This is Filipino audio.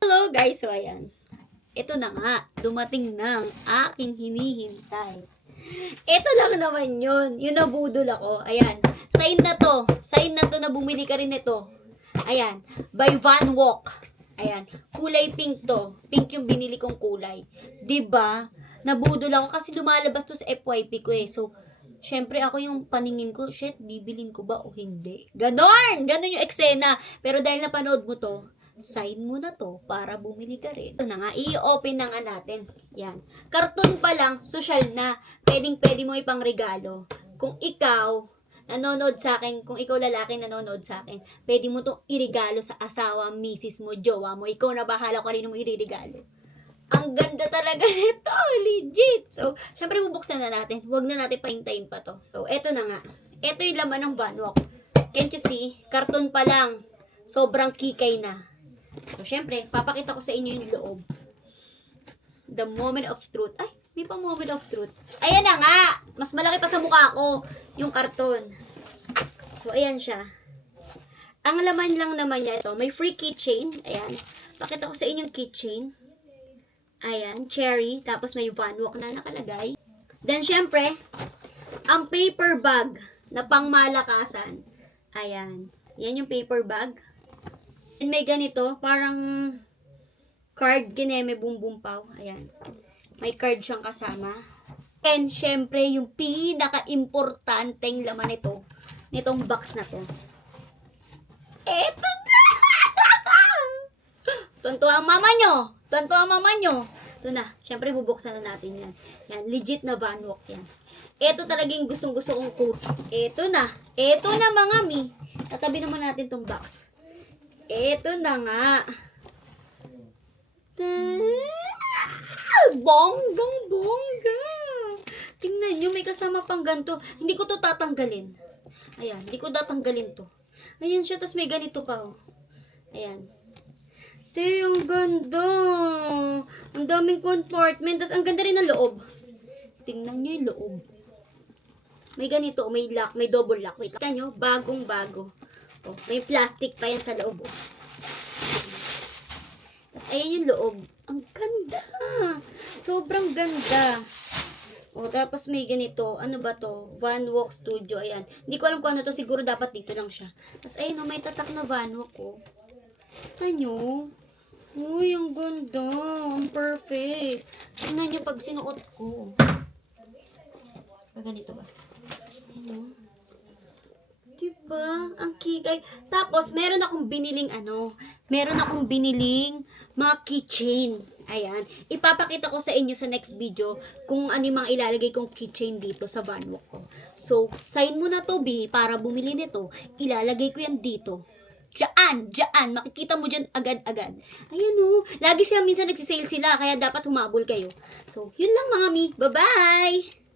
Hello guys, so ayan. Ito na nga, dumating na ang aking hinihintay. Ito lang naman yun, yung nabudol ako. Ayan, sign na to na bumili ka rin nito. Ayan, by Van Walk. Ayan, kulay pink to. Pink yung binili kong kulay. 'Di ba? Nabudol ako kasi lumalabas to sa FYP ko eh. So, syempre ako yung paningin ko, shit, bibilin ko ba o hindi? Ganon! Ganon yung eksena. Pero dahil napanood mo to, sign mo na to para bumili ka rin. Ito na nga, i-open na nga natin. Yan. Karton pa lang, social na. Pwedeng-pwede mo ipang regalo. Kung ikaw, nanonood sa akin, kung ikaw lalaki nanonood sa akin, pwede mo itong iregalo sa asawa, misis mo, jowa mo. Ikaw na bahala kung ano mo iririgalo. Ang ganda talaga nito, legit. So, syempre bubuksan na natin. Huwag na natin pahintayin pa to. So, eto na nga. Eto yung laman ng Banwok. Can't you see? Karton pa lang. Sobrang kikay na. So, syempre, papakita ko sa inyo yung loob. The moment of truth. Ay, may pa moment of truth. Ayan na nga! Mas malaki pa sa mukha ko yung karton. So, ayan siya. Ang laman lang naman niya ito. May free keychain. Ayan. Pakita ko sa inyo yung keychain. Ayan, cherry. Tapos may Van Walk na nakalagay. Then, syempre, ang paper bag na pangmalakasan. Ayan. Yan yung paper bag. And may ganito, parang card, gineme bumbumpaw. Ayan. May card siyang kasama. And, syempre, yung pinaka-importanteng laman nito, nitong box na to. Eto na! Tunto ang mama nyo! Tunto ang mama nyo! Ito na. Syempre, bubuksan na natin yan. Yan. Legit na Van Walk yan. Ito talaga yung gustong-gusto kong coat. Ito na. Ito na mga mi. Tatabi naman natin tong box. Ito na nga. Bonggang bongga. Tingnan nyo, may kasama pang ganito. Hindi ko to tatanggalin. Ayan, hindi ko tatanggalin to. Ayan siya, tas may ganito pa. Oh. Ayan. Te, ang ganda. Ang daming compartment. Tas ang ganda rin ng loob. Tingnan nyo yung loob. May ganito, may lock, may double lock. Wait, tingnan nyo, bagong bago. Oh, may plastic pa yan sa loob. Oh. Tas ayan yung loob. Ang ganda. Sobrang ganda. Oh, tapos may ganito. Ano ba to? Van Walk Studio. Ayan. Hindi ko alam kung ano to. Siguro dapat dito lang siya. Tas ayan, oh, may tatak na Van Walk. Oh. Tanyo. Uy, ang ganda. Ang perfect. Tingnan nyo pag sinuot ko. Pag ganito ba? Ano? Diba? Ang kikay. Tapos, meron akong biniling mga keychain. Ayan. Ipapakita ko sa inyo sa next video kung ano yung mga ilalagay kong keychain dito sa Van Walk ko. So, sign mo na to, B, para bumili nito. Ilalagay ko yan dito. Diyan. Makikita mo dyan agad-agad. Ayan o. Lagi siya minsan nagsisale sila, kaya dapat humabol kayo. So, yun lang mga mi. Bye-bye!